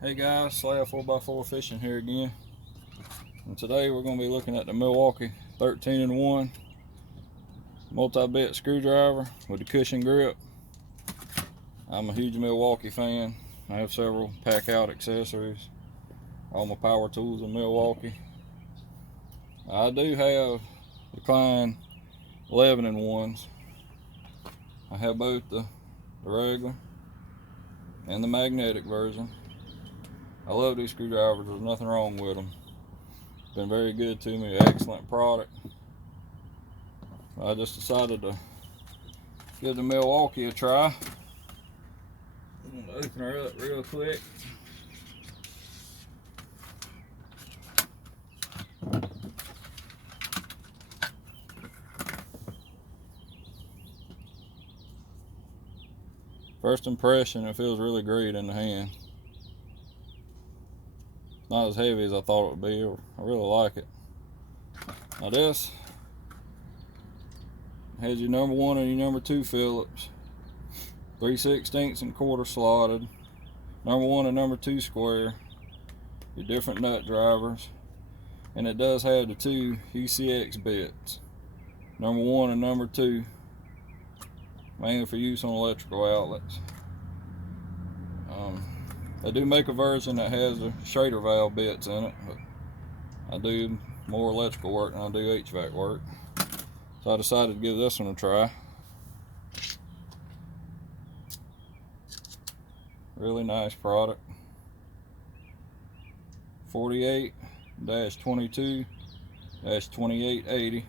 Hey guys, Slab 4x4 Fishing here again. And today we're going to be looking at the Milwaukee 13-in-1 multi-bit screwdriver with the cushion grip. I'm a huge Milwaukee fan. I have several pack out accessories. All my power tools in Milwaukee. I do have the Klein 11-in-1s. I have both the regular and the magnetic version. I love these screwdrivers. There's nothing wrong with them. Been very good to me. Excellent product. I just decided to give the Milwaukee a try. I'm gonna open her up real quick. First impression, it feels really great in the hand. Not as heavy as I thought it would be. I really like it. Now this has your number 1 and your number 2 Phillips, 3/16 and quarter slotted, number 1 and number 2 square, your different nut drivers, and it does have the 2 ECX bits, number 1 and number 2, mainly for use on electrical outlets. They do make a version that has the Schrader valve bits in it, but I do more electrical work than I do HVAC work. So I decided to give this one a try. Really nice product. 48-22-2880.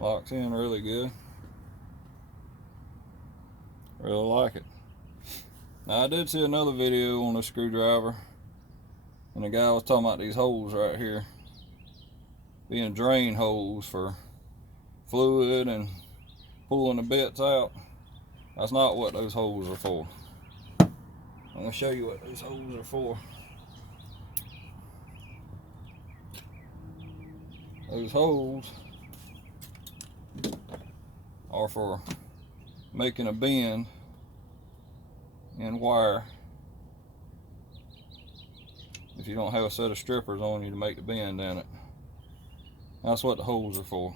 Locks in really good. Really like it. Now I did see another video on the screwdriver, and the guy was talking about these holes right here being drain holes for fluid and pulling the bits out. That's not what those holes are for. I'm going to show you what those holes are for. Those holes are for making a bend in wire if you don't have a set of strippers on you to make the bend in it. That's what the holes are for.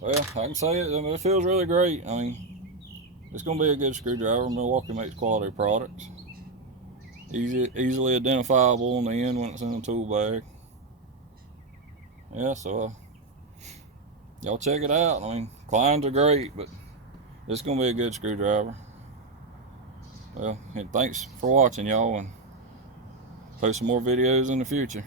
Well, I can say it, it feels really great. I mean, it's going to be a good screwdriver. Milwaukee makes quality products. Easily identifiable on the end when it's in the tool bag. Yeah, so y'all check it out. I mean, Kleins are great, but it's going to be a good screwdriver. Well, thanks for watching, y'all, and post some more videos in the future.